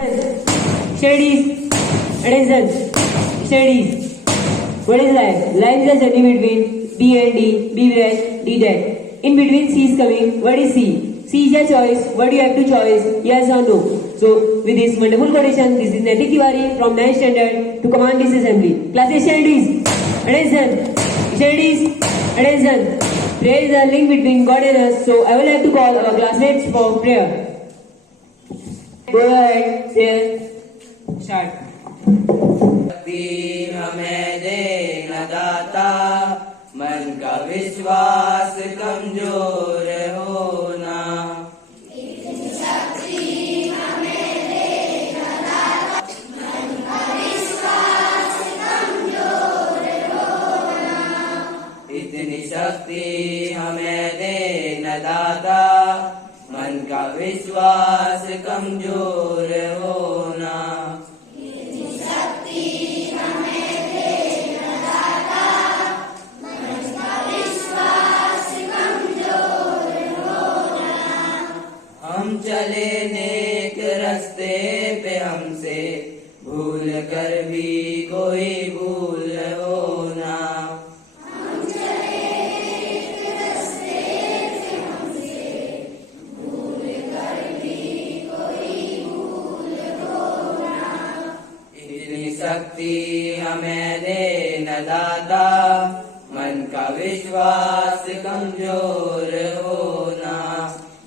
Studies. Attention. Studies. What is life? Life is a journey between B and D, B dash, D dash. In between C is coming. What is C? C is a choice. What do you have to choose? Yes or no? So with this wonderful quotation, this is Naitik Tiwari from 9th standard to command this assembly. Class studies. Attention. Studies. Attention. Prayer is a link between God and us. So I will have to call our classmates for prayer. Go ahead, say, start. शक्ति हमें दे न दाता, मन का विश्वास कमजोर होना। इतनी शक्ति हमें दे न दाता, मन का विश्वास कमजोर होना। इतनी शक्ति हमें दे न दाता, मन का विश्वास कमजोर होना। इतनी शक्ति हमें दे न दाता, मन का विश्वास कमजोर होना। हम चले नेक रास्ते पे, हमसे भूल कर भी कोई भूल होना। शक्ति हमें दे न दाता, मन का विश्वास कमजोर होना।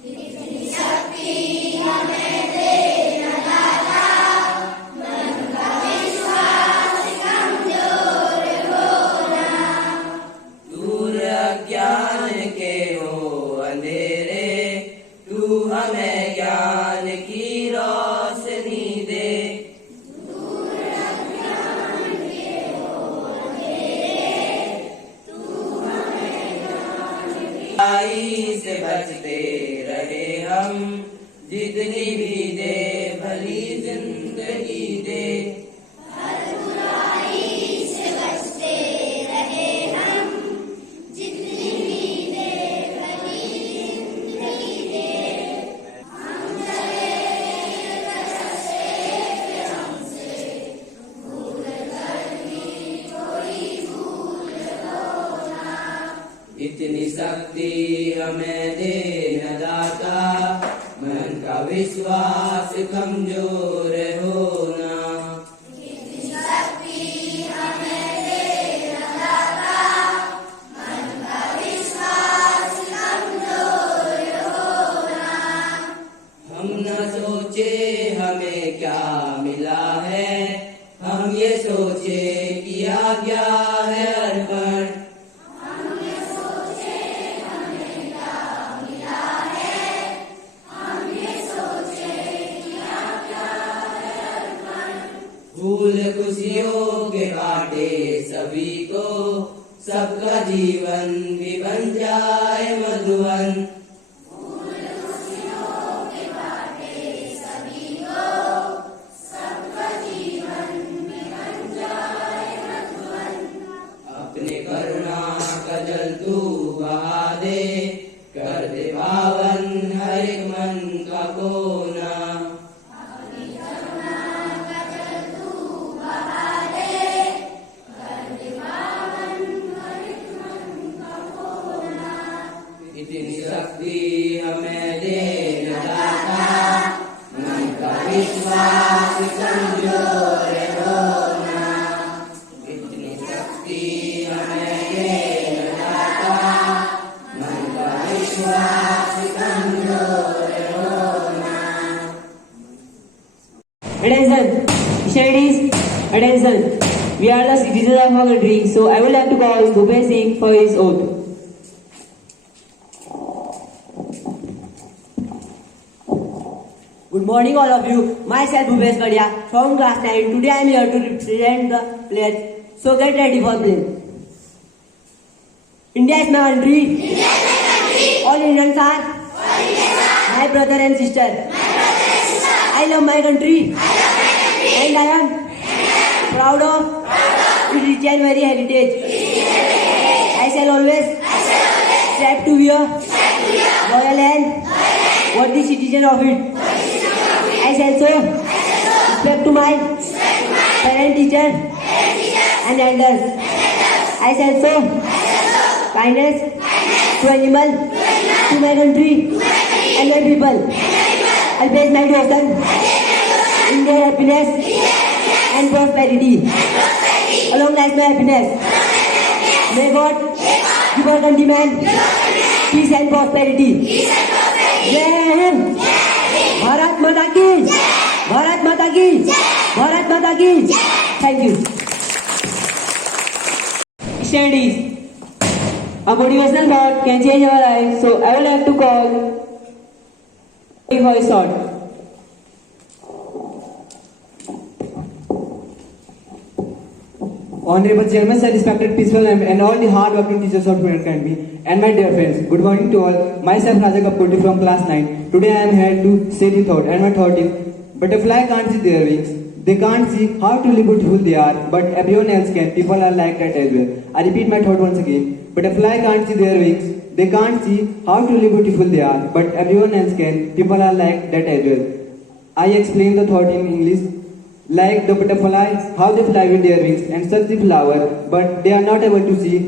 इतनी शक्ति हमें दे न दाता, मन का विश्वास कमजोर होना। दूर अज्ञान के हो अंधेरे, तू हमें ज्ञान की रोशनी दे। बुराई से बचते रहे हम, जितनी भी दे भली जिंदगी दे। हर बुराई से बचते रहे हम, जितनी भी दे भली जिंदगी दे। हम चले रास्ते पे, हमसे भूल कर भी कोई भूल होना। इतनी शक्ति हमें दे न दाता, मन का विश्वास कमजोर होना। इतनी शक्ति हमें दे न दाता, मन का विश्वास कमजोर होना। हम न सोचे हमें क्या मिला है, हम ये सोचे किया क्या है अर्पण। फूल खुशियों के बाटे सभी को, सबका जीवन भी बन जाए मधुवन। फूल खुशियों के बाटे सभी को, सबका जीवन भी बन जाए मधुवन। अपने करुणा का जल तू बहा दे, कर दे पावन हर एक मन का कोना। इतनी शक्ति हमें दे न दाता, मन का विश्वास कमजोर होना। इतनी शक्ति हमें दे न दाता, मन का विश्वास कमजोर होना। Attention. Studies. Attention. We are the citizens of our country, so I will have to call Bhupesh Singh for his oath. Good morning all of you. Myself Bhupesh Kadia from class 9. Today I am here to represent the pledge. So get ready for pledge. India is my country. India is my country. All Indians are my brother and sister. I love my country. And I am proud of its rich and very heritage. I shall always strive to be a loyal and worthy citizen of it. I shall so Respect to my parent, teacher, and elders. I shall show kindness to animal, to my country, and my people. I place my devotion in their happiness and prosperity. Along lies my happiness. May God give our countrymen peace and prosperity. जय हिंद, भारत माता की, भारत माता की, भारत माता की. Thank you. Studies. A motivational thought can change our lives, so I would like to call for a shot. Honorable Chairman, sir, respected principal and all the hard-working teachers of Pune Academy, and my dear friends, good morning to all. Myself, Raja Kapurti from class 9. Today I am here to say the thought, and my thought is, butterfly can't see their wings. They can't see how truly beautiful they are, but everyone else can. People are like that as well. I repeat my thought once again. Butterfly can't see their wings. They can't see how truly beautiful they are, but everyone else can. People are like that as well. I explain the thought in English. Like the butterflies, how they fly with their wings and such the flower, but they are not able to see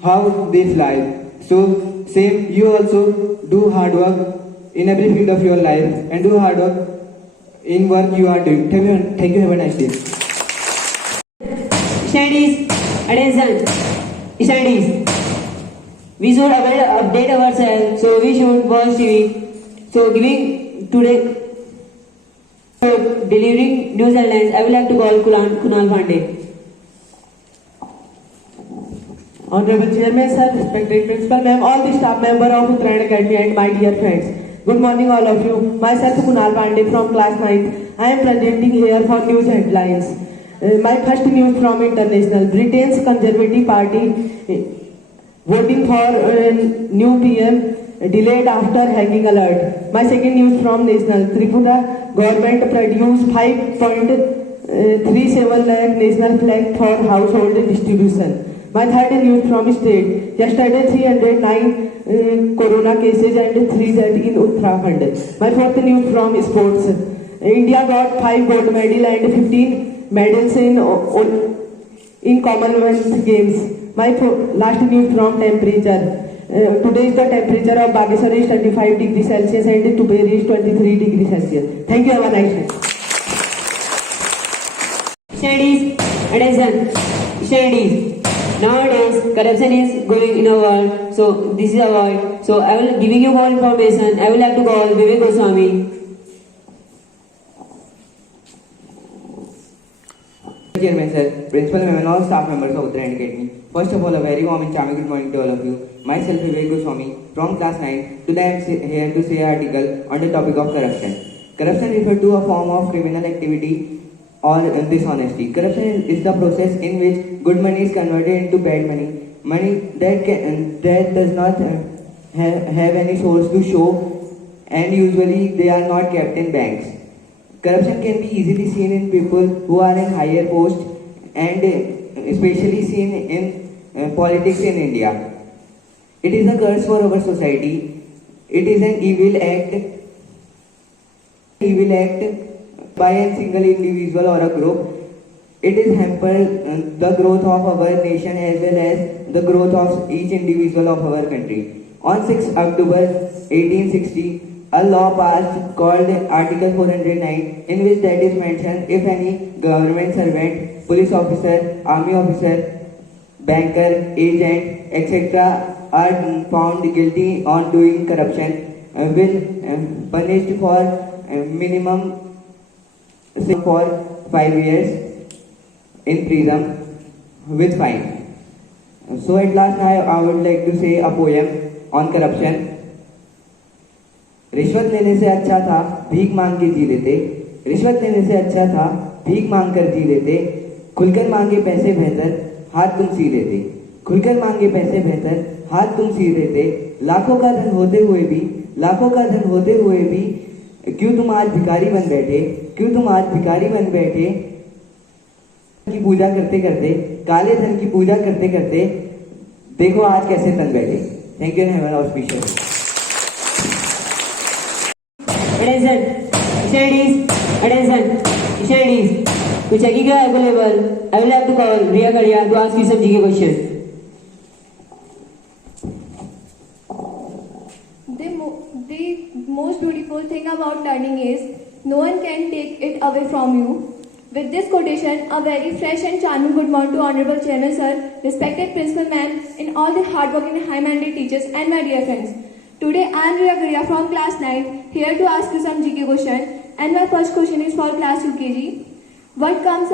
how they fly. So, same, you also do hard work in every field of your life and do hard work in work you are doing. Thank you, have a nice day. Studies, attention. Studies. We should update ourselves, so we should watch TV. So, giving today. Delivering news headlines, I would like to call Kunal Pandey. Honorable Chairman, sir, respected principal ma'am, all the staff member of Uttarayan Academy and my dear friends. Good morning all of you. Myself Kunal Pandey from class 9. I am presenting here for news headlines. My first news from international. Britain's Conservative Party voting for new PM delayed after hacking alert. My second news from national. Tripura government produced 5.37 lakh national flag for household distribution. My third news from state. Yesterday 309 corona cases and 3 deaths in Uttarakhand. My fourth news from sports. India got 5 gold medals and 15 medals in Commonwealth Games. My last news from temperature. Today is the temperature of Bageshwar is 25 degrees Celsius and Tuberi is 23 degrees Celsius. Thank you, have a nice day. Studies, attention. Studies. Nowadays, corruption is going in our world, so this is avoid. So I will giving you more information. I would like to call Vivek Goswami. Chairman, sir, principal ma'am and all staff members of Uttarayan Academy. First of all, a very warm and charming good morning to all of you. Myself, Vivek Goswami, from class 9. Today I am here to say an article on the topic of corruption. Corruption refers to a form of criminal activity or dishonesty. Corruption is the process in which good money is converted into bad money. Money that does not have any source to show, and usually they are not kept in banks. Corruption can be easily seen in people who are in higher posts and especially seen in politics in India. It is a curse for our society. It is an evil act by a single individual or a group. It is hampered the growth of our nation as well as the growth of each individual of our country. On 6 October 1860, a law passed called Article 409, in which that is mentioned if any government servant, police officer, army officer, banker, agent, etc. are found guilty on doing corruption, will punished for minimum for 5 years in prison with fine. So at last I would like to say a poem on corruption. रिश्वत लेने से अच्छा था भीख मांग के जी लेते, रिश्वत लेने से अच्छा था भीख मांग कर जी लेते, खुलकर मांगे पैसे बेहतर हाथ तुम सी लेते, खुलकर मांगे पैसे बेहतर हाथ तुम सी लेते, लाखों का धन होते हुए भी क्यों तुम आज भिखारी बन बैठे, क्यों तुम आज भिखारी बन बैठे, की पूजा करते करते, काले धन की पूजा करते करते देखो आज कैसे तन बैठे. Thank you, have an auspicious. Attention. Studies. Attention. Studies. To checking are available, I will have to call Riya Karia to ask you some GK questions. The most beautiful thing about learning is no one can take it away from you. With this quotation, a very fresh and charming good morning to Honorable Chairman Sir, respected Principal Ma'am, and all the hardworking and high-minded teachers and my dear friends. Today I am Riya Karia from class 9 here to ask you some GK question, and my first question is for class UKG. What comes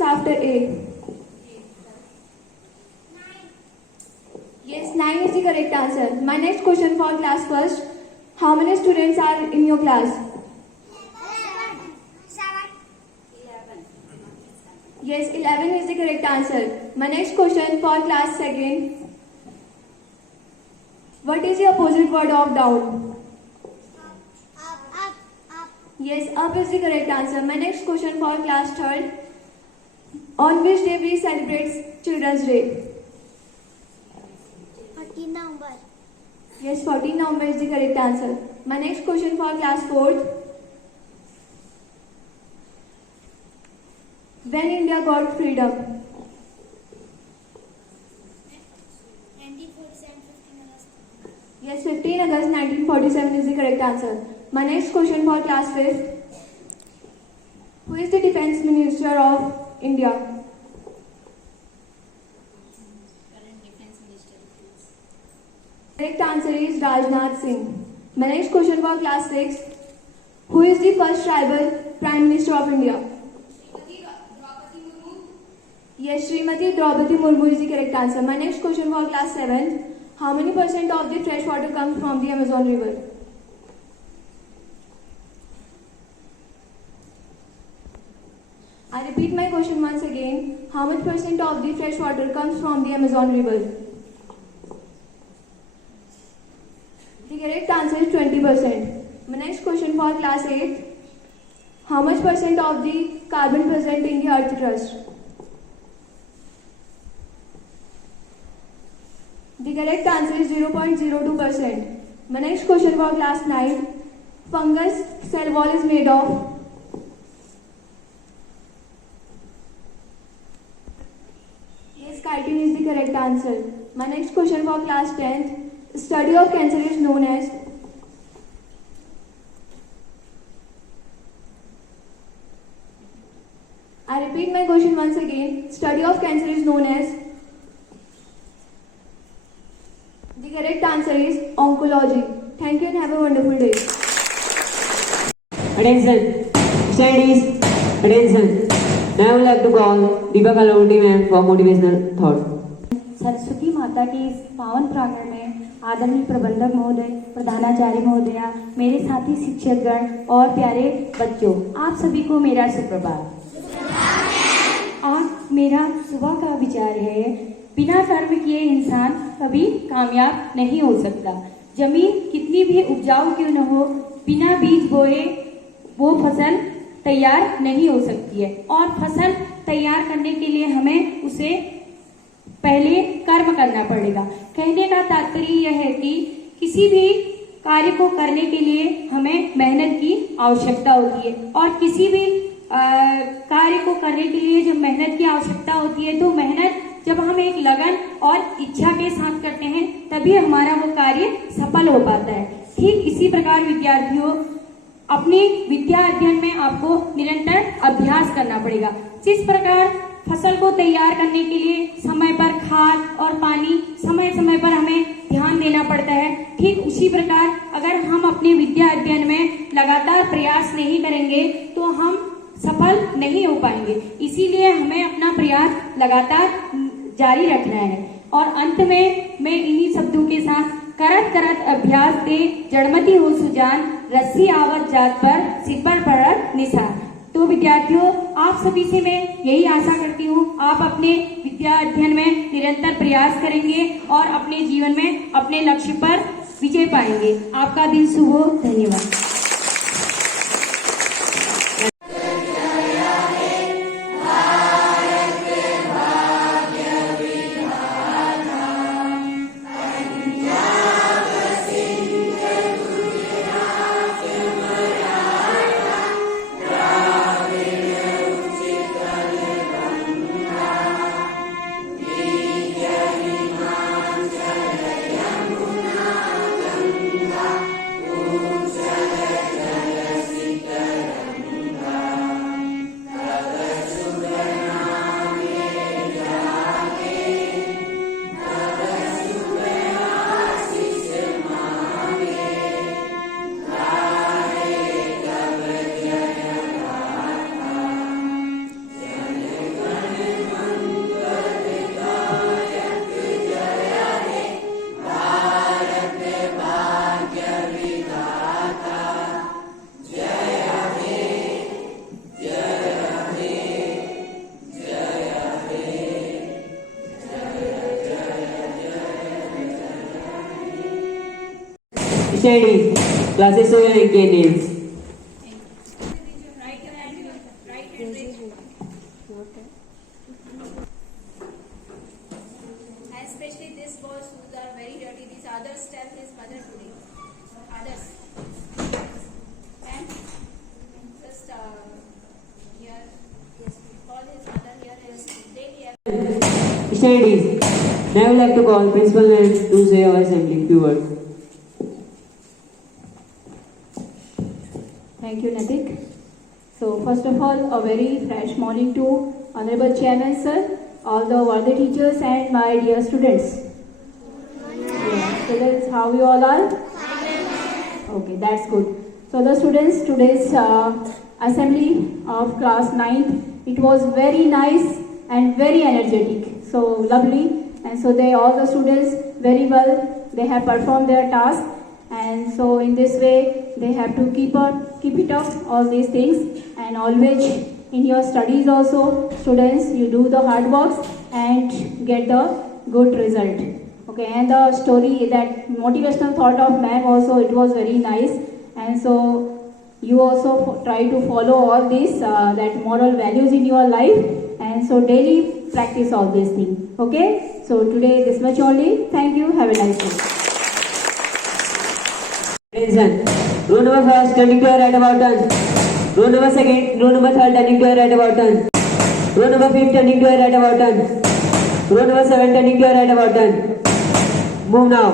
after A? Yes, 9 is the correct answer. My next question for class first. How many students are in your class? 11. Yes, 11 is the correct answer. My next question for class second. What is the opposite word of down? Up. Yes, up is the correct answer. My next question for class third. On which day we celebrate Children's Day? 14 November. Yes, 14 November is the correct answer. My next question for class 4th. When India got freedom? 1947, 15 August. Yes, 15 August 1947 is the correct answer. My next question for class 5th. Who is the Defense Minister of India? Current Defense Minister. Correct answer is Rajnath Singh. My next question for class 6. Who is the first tribal Prime Minister of India? Yes, Srimati Draupadi Murmu is the correct answer. My next question for class 7th. How many percent of the fresh water comes from the Amazon River? I repeat my question once again. How much percent of the fresh water comes from the Amazon River? The correct answer is 20%. My next question for class 8. How much percent of the carbon present in the earth crust? The correct answer is 0.02%. My next question for class 9. Fungus cell wall is made of? Yes, chitin is the correct answer. My next question for class 10th. Study of cancer is known as? I repeat my question once again. Study of cancer is known as? The correct answer is oncology. Thank you and have a wonderful day. Attention. Studies. Attention. Now I would like to call Deepa Kalavati ma'am for motivational thought. Saraswati माता के इस पावन प्रांगण में आदरणीय प्रबंधक महोदय, प्रधानाचार्य महोदया, मेरे साथी शिक्षकगण और प्यारे बच्चों, आप सभी को मेरा सुप्रभात। आज मेरा सुबह का विचार है, बिना कर्म किए इंसान कभी कामयाब नहीं हो सकता। जमीन कितनी भी उपजाऊ क्यों न हो, बिना बीज बोए वो फसल तैयार नहीं हो सकती है, और फसल तैयार करने के लिए हमें उसे पहले कर्म करना पड़ेगा। कहने का तात्पर्य यह है कि किसी भी कार्य को करने के लिए हमें मेहनत की आवश्यकता होती है, और किसी भी कार्य को करने के लिए जब मेहनत की आवश्यकता होती है तो मेहनत जब हम एक लगन और इच्छा के साथ करते हैं तभी हमारा वो कार्य सफल हो पाता है। ठीक इसी प्रकार विद्यार्थियों, अपनी विद्या अध्ययन में आपको निरंतर अभ्यास करना पड़ेगा। जिस प्रकार फसल को तैयार करने के लिए समय पर खाद और पानी समय समय पर हमें ध्यान देना पड़ता है, ठीक उसी प्रकार अगर हम अपने विद्या अध्ययन में लगातार प्रयास नहीं करेंगे तो हम सफल नहीं हो पाएंगे। इसीलिए हमें अपना प्रयास लगातार जारी रखना है। और अंत में मैं इन्हीं शब्दों के साथ, करत करत अभ्यास दे जड़मती हो सुजान, रस्सी आवत जात पर सिर पर पड़त निशान। तो विद्यार्थियों, आप सभी से मैं यही आशा करती हूँ, आप अपने विद्या अध्ययन में निरंतर प्रयास करेंगे और अपने जीवन में अपने लक्ष्य पर विजय पाएंगे। आपका दिन शुभ हो। धन्यवाद। Steady. Classes over and names. And especially this boys who are very dirty. These others tell his mother today. Others. And just here, yes, call his mother here. His daily. Steady. Now I would like to call principal and to say our assembly few words. Thank you, Natik. So, first of all, a very fresh morning to Honorable Chairman, sir, all the worthy teachers, and my dear students. Yeah, students, how you all are? Okay, that's good. So, the students, today's assembly of class 9th, it was very nice and very energetic. So, lovely. And so, all the students, very well, they have performed their task. And so in this way they have to keep it up all these things, and always in your studies also, students, you do the hard works and get the good result. Okay, and the story, that motivational thought of ma'am also, it was very nice. And so you also try to follow all these that moral values in your life, and so daily practice all these things. Okay, so today this much only. Thank you. Have a nice day. Attention. Row number first, turning to your right about turn. Row number second, row number third, turning to your right about turn. Row number fifth, turning to your right about turn. Row number seven, turning to your right about turn. Move now.